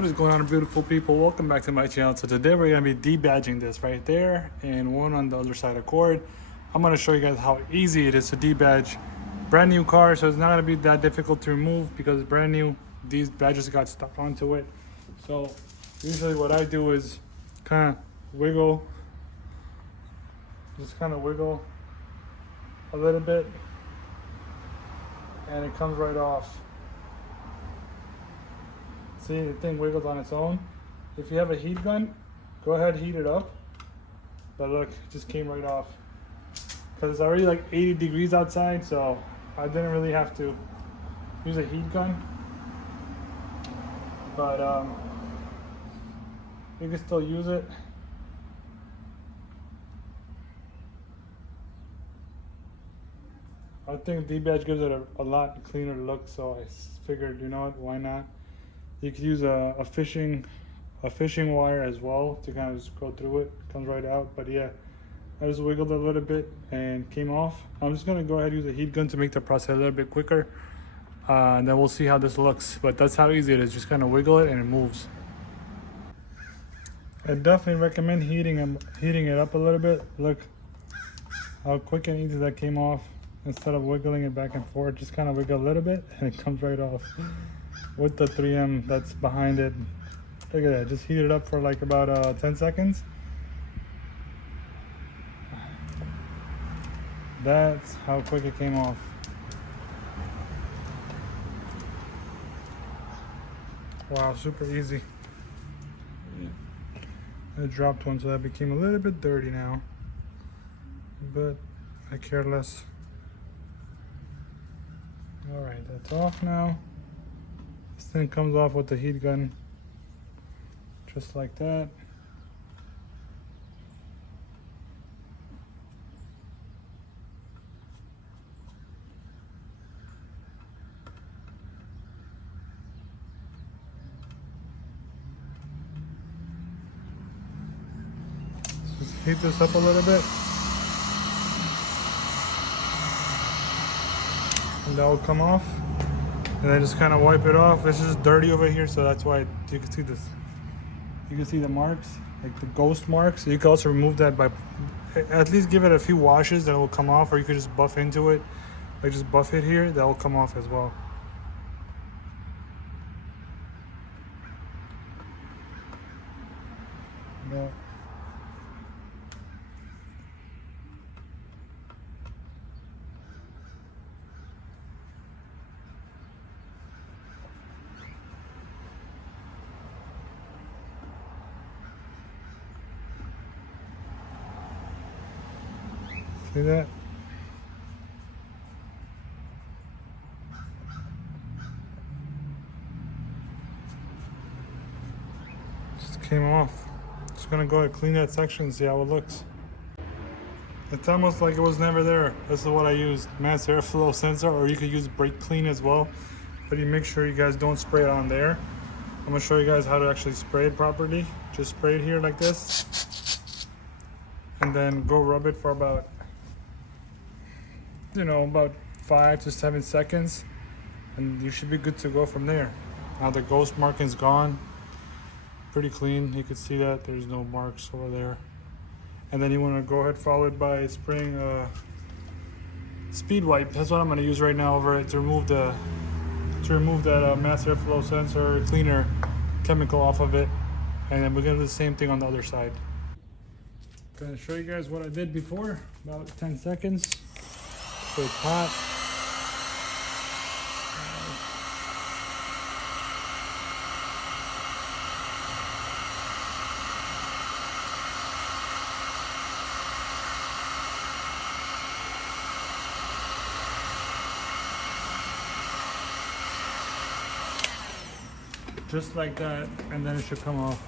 What is going on, beautiful people? Welcome back to my channel. So today we're going to be debadging this right there and one on the other side of cord. I'm going to show you guys how easy it is to debadge brand new car. So it's not going to be that difficult to remove because it's brand new. These badges got stuck onto it. So usually what I do is kind of wiggle, just kind of wiggle a little bit and it comes right off. See, the thing wiggles on its own. If you have a heat gun, go ahead, heat it up. But look, it just came right off. Because it's already like 80 degrees outside, so I didn't really have to use a heat gun. But you can still use it. I think debadge gives it a lot cleaner look, so I figured, you know what, why not? You could use a fishing wire as well to kind of just go through it. Comes right out, but yeah, I just wiggled a little bit and came off. I'm just gonna go ahead and use a heat gun to make the process a little bit quicker, and then we'll see how this looks. But that's how easy it is. Just kind of wiggle it and it moves. I definitely recommend heating it up a little bit. Look how quick and easy that came off. Instead of wiggling it back and forth, just kind of wiggle a little bit and it comes right off. With the 3M that's behind it. Look at that, just heat it up for like about 10 seconds. That's how quick it came off. Wow, super easy. I dropped one, so that became a little bit dirty now, but I care less. All right, that's off now. This thing comes off with the heat gun, just like that. Just heat this up a little bit. And that will come off. And then just kind of wipe it off. It's just dirty over here, so that's why you can see this. You can see the marks, like the ghost marks. You can also remove that by at least give it a few washes, that will come off, or you could just buff into it. Like just buff it here, that will come off as well. Yeah. See that? Just came off. Just gonna go ahead and clean that section and see how it looks. It's almost like it was never there. This is what I used, mass airflow sensor, or you could use brake clean as well. But you make sure you guys don't spray it on there. I'm gonna show you guys how to actually spray it properly. Just spray it here like this, and then go rub it for about, you know, about 5 to 7 seconds, and you should be good to go from there. Now the ghost marking is gone, pretty clean. You can see that there's no marks over there. And then you want to go ahead, follow it by spraying speed wipe. That's what I'm going to use right now over it to remove that mass airflow sensor cleaner chemical off of it. And then we're going to do the same thing on the other side. I'm going to show you guys what I did before, about 10 seconds. So it's hot. Just like that, and then it should come off.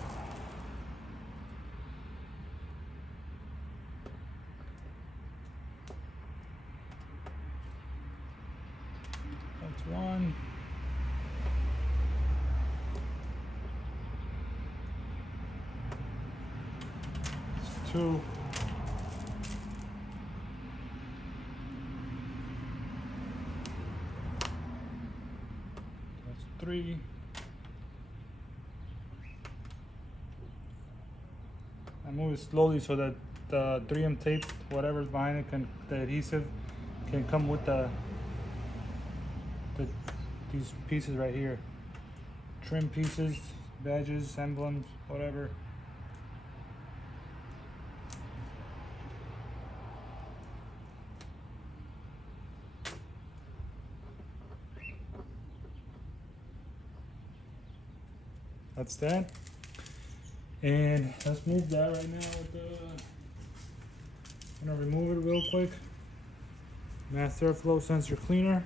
That's one. That's two. That's 3. move it slowly so that the 3M tape, whatever's behind it, the adhesive can come with these pieces right here. Trim pieces, badges, emblems, whatever. That's that. And let's move that right now with I'm gonna remove it real quick. Mass airflow sensor cleaner.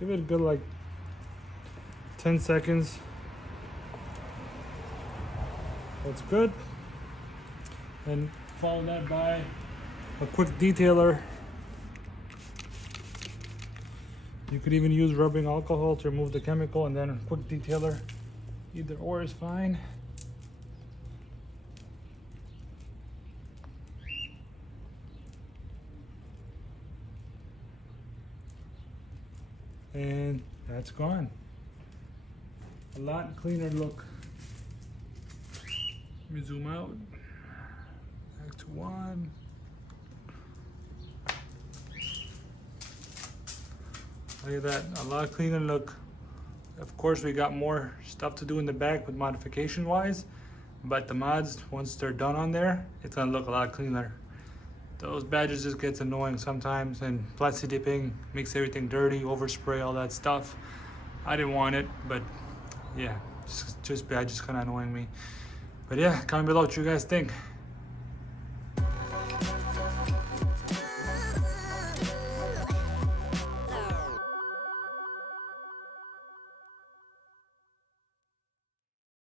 Give it a good like 10 seconds. That's good. And follow that by a quick detailer. You could even use rubbing alcohol to remove the chemical, and then a quick detailer. Either or is fine. And that's gone. A lot cleaner look. Let me zoom out. Back to one. Look at that, a lot cleaner look. Of course, we got more stuff to do in the back with modification wise, but the mods, once they're done on there, it's gonna look a lot cleaner. Those badges just gets annoying sometimes, and plexi dipping makes everything dirty, overspray, all that stuff. I didn't want it, but yeah, just badges kind of annoying me. But yeah, comment below what you guys think.